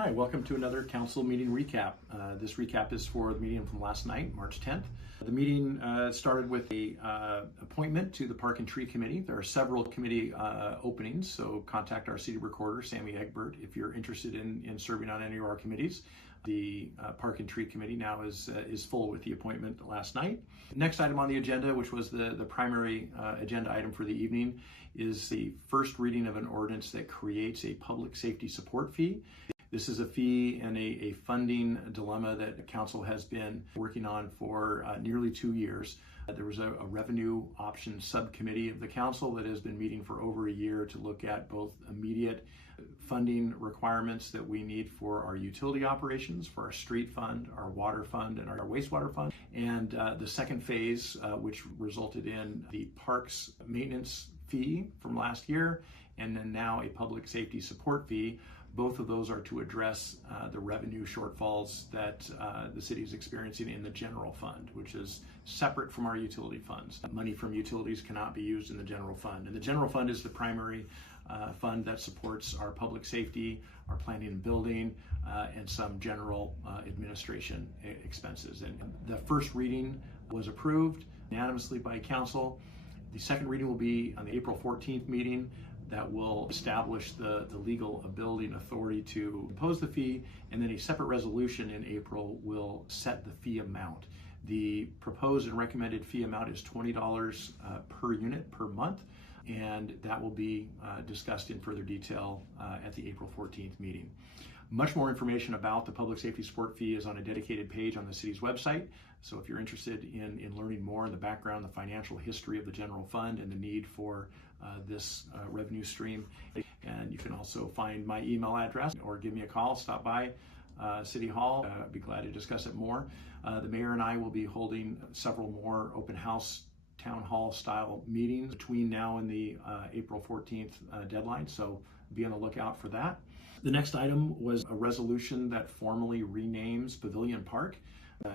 Hi, welcome to another council meeting recap. This recap is for the meeting from last night, March 10th. The meeting started with a appointment to the Park and Tree Committee. There are several committee openings, so contact our city recorder, Sammy Egbert, if you're interested in serving on any of our committees. The Park and Tree Committee now is full with the appointment last night. Next item on the agenda, which was the primary agenda item for the evening, is the first reading of an ordinance that creates a public safety support fee. This is a fee and a funding dilemma that the council has been working on for nearly 2 years. There was a revenue option subcommittee of the council that has been meeting for over a year to look at both immediate funding requirements that we need for our utility operations, for our street fund, our water fund, and our wastewater fund. And the second phase, which resulted in the parks maintenance fee from last year, and then now a public safety support fee. Both of those are to address the revenue shortfalls that the city is experiencing in the general fund, which is separate from our utility funds. Money from utilities cannot be used in the general fund. And the general fund is the primary fund that supports our public safety, our planning and building, and some general administration expenses. And the first reading was approved unanimously by council. The second reading will be on the April 14th meeting. That will establish the legal ability and authority to impose the fee, and then a separate resolution in April will set the fee amount. The proposed and recommended fee amount is $20 per unit per month, and that will be discussed in further detail at the April 14th meeting. Much more information about the public safety support fee is on a dedicated page on the city's website. So if you're interested in learning more in the background, the financial history of the general fund and the need for this revenue stream, and you can also find my email address or give me a call, stop by City Hall. I'd be glad to discuss it more. The mayor and I will be holding several more open house town hall style meetings between now and the April 14th deadline, so be on the lookout for that. The next item was a resolution that formally renames Pavilion Park.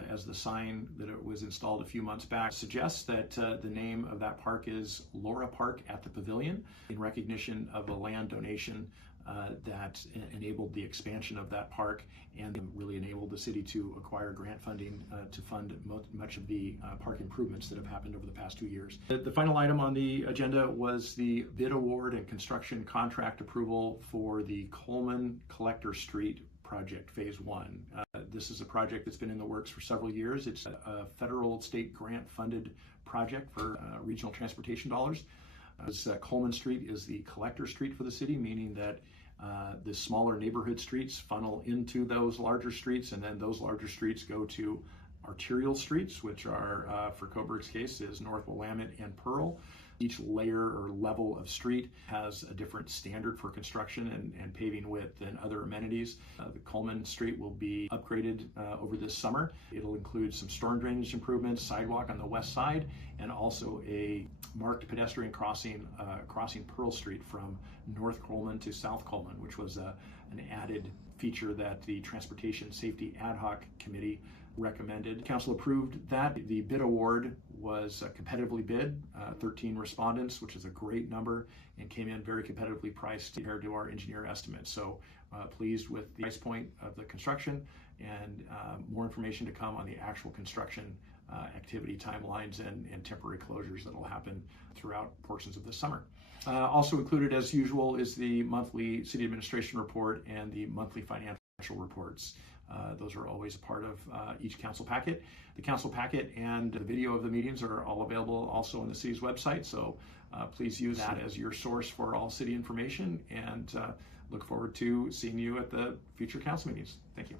As the sign that it was installed a few months back suggests, that the name of that park is Laura Park at the Pavilion, in recognition of a land donation that enabled the expansion of that park and really enabled the city to acquire grant funding to fund much of the park improvements that have happened over the past 2 years. The final item on the agenda was the bid award and construction contract approval for the Coleman Collector Street project, phase 1. This is a project that's been in the works for several years. It's a federal state grant funded project for regional transportation dollars. Coleman Street is the collector street for the city, meaning that the smaller neighborhood streets funnel into those larger streets, and then those larger streets go to arterial streets, which are, for Coburg's case, is North Willamette and Pearl. Each layer or level of street has a different standard for construction and paving width and other amenities. The Coleman Street will be upgraded over this summer. It'll include some storm drainage improvements, sidewalk on the west side, and also a marked pedestrian crossing crossing Pearl Street from North Coleman to South Coleman, which was an added feature that the Transportation Safety Ad Hoc Committee recommended. Council approved that. The bid award was competitively bid, 13 respondents, which is a great number, and came in very competitively priced compared to our engineer estimates. So pleased with the price point of the construction, and more information to come on the actual construction activity timelines and temporary closures that will happen throughout portions of the summer. Also included, as usual, is the monthly city administration report and the monthly financial reports. Those are always a part of each council packet. The council packet and the video of the meetings are all available also on the city's website, so please use that as your source for all city information, and look forward to seeing you at the future council meetings. Thank you.